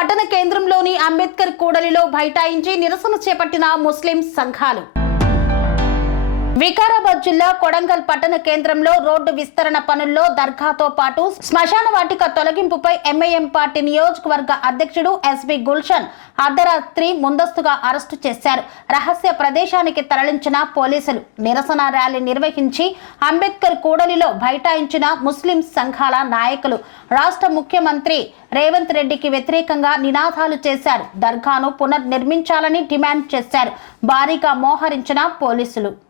పట్టణ కేంద్రంలోని అంబేద్కర్ కూడలిలో బైఠాయించి నిరసన చేపట్టిన ముస్లిం సంఘాలు. వికారాబాద్ జిల్లా కొడంగల్ పట్టణ కేంద్రంలో రోడ్డు విస్తరణ పనుల్లో దర్గాతో పాటు శ్మశాన వాటిక తొలగింపుపై ఎంఐఎం పార్టీ నియోజకవర్గ అధ్యక్షుడు ఎస్బి గుల్షన్ అర్ధరాత్రి ముందస్తుగా అరెస్టు చేశారు. రహస్య ప్రదేశానికి తరలించిన పోలీసులు నిరసన ర్యాలీ నిర్వహించి అంబేద్కర్ కూడలిలో బైఠాయించిన ముస్లిం సంఘాల నాయకులు రాష్ట్ర ముఖ్యమంత్రి రేవంత్ రెడ్డికి వ్యతిరేకంగా నినాదాలు చేశారు. దర్గాను పునర్నిర్మించాలని డిమాండ్ చేశారు. భారీగా మోహరించిన పోలీసులు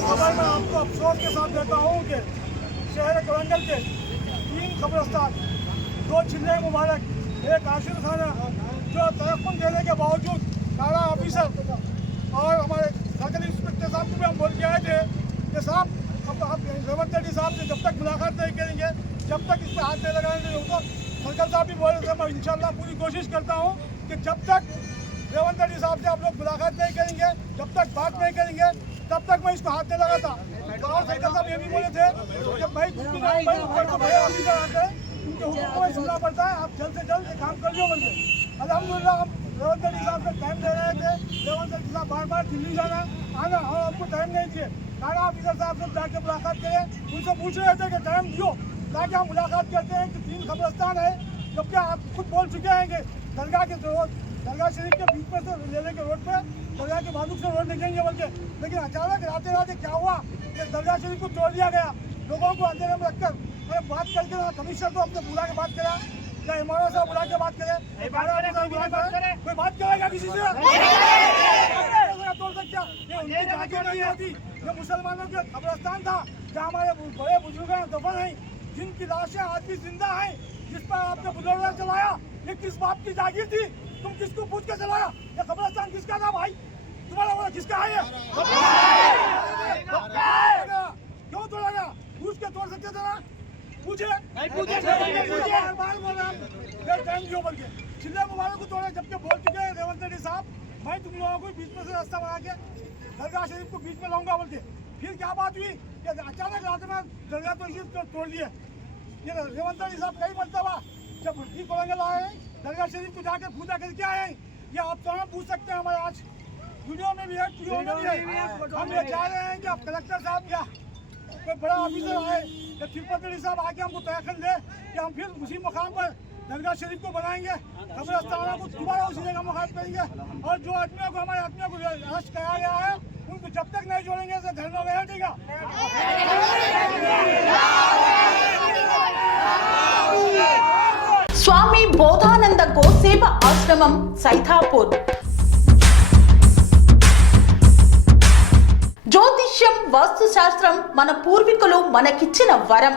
खबर मैं आपको अफसोस के साथ देता हूँ कि शहर करंगल के तीन कब्रस्तान दो चिल्ले मुबारक, एक आशिर खाना, जो तरक्म देने के बावजूद कारा ऑफिसर और हमारे सर्कल इंस्पेक्टर साहब को भी हम बोल के आए थे कि साहब, अब आप रेवंत रेड्डी साहब से जब तक मुलाकात नहीं करेंगे, जब तक इस पर हाथ नहीं नहीं होगा सर्कल साहब भी बोल रहे थे, मैं इंशाल्लाह पूरी कोशिश करता हूँ कि जब तक रेवंत रेड्डी साहब से आप लोग मुलाकात नहीं करेंगे जब तक बात नहीं करेंगे तब तक मैं इसको हाथ नहीं लगाता। और सैकल साहब ये भी बोले थे कि भाई ऑफिसर आते हैं उनके हुक्म को सुनना पड़ता है आप जल्द से जल्द ये काम कर लो बोलिए अलहमदिल्ला हम रेवंत रेड्डी साहब से टाइम दे रहे थे रेवंत रेड्डी साहब बार बार दिल्ली जाना आना और आपको टाइम नहीं दिए थाना ऑफिसर साहब से जाके मुलाकात करें। उनसे पूछ रहे थे कि टाइम दियो। ताकि हम मुलाकात करते हैं कि तीन कब्रस्तान है जबकि आप खुद बोल चुके हैं कि दरगाह के रोड दरगाह शरीफ के बीच में से लेने के रोड पे दरगाह के बाजू से रोड निकलेंगे बोल के लेकिन अचानक राते राते क्या हुआ कि दरगाह शरीफ को तोड़ दिया गया लोगों को अंधेरे में रखकर मैंने बात करके कमिश्नर को अपने बुला के बात करा या इमारा साहब बुला के बात करे कोई बात करेगा किसी से तोड़ सकते ये उनकी जागीर नहीं होती ये मुसलमानों के कब्रस्तान था जहाँ हमारे बड़े बुज़ुर्ग हैं दफन हैं जिनकी लाशें आज भी ज़िंदा हैं जिस पर आपने बुलडोजर चलाया ये किस बाप की जागीर थी? तुम किसको पूछ के चलाया? ये कब्रस्तान किसका था भाई? तुम्हारा वाला किसका है ये? क्यों तोड़ा पूछ के तोड़ सकते थे ना? पूछे? बोल। बोल चिल्ले मुबारक को तोड़े जबकि बोल चुके हैं रेवंत रेड्डी साहब मैं तुम लोगों को बीच में से रास्ता बना के दरगाह शरीफ को बीच में लाऊँगा बोल के। फिर क्या बात हुई? कि अचानक रात में दरगाह तो तोड़ दिए ये रेवंत रेड्डी साहब कई मरतबा। जब भर्ती कोलंगल आए दरगाह शरीफ को जाकर पूजा करके आए हैं? ये आप तो पूछ सकते हैं हमारे आज? वीडियो में भी है टीवीओ में भी है। हम ये चाह रहे हैं कि आप कलेक्टर साहब या कोई बड़ा ऑफिसर आए या तिरुपति साहब आके हमको तयखन दे कि हम फिर उसी मकाम पर दरगाह शरीफ को बनाएँगे? कब्रस्तानों को दोबारा उसी जगह मुखात करेंगे। और जो आदमियों को हमारे आदमियों को अरेस्ट कराया गया है उनको जब तक नहीं जोड़ेंगे धरना नहीं हटेगा ఆశ్రమం సైథాపూర్ జ్యోతిష్యం వాస్తుశాస్త్రం మన పూర్వీకులు మనకిచ్చిన వరం.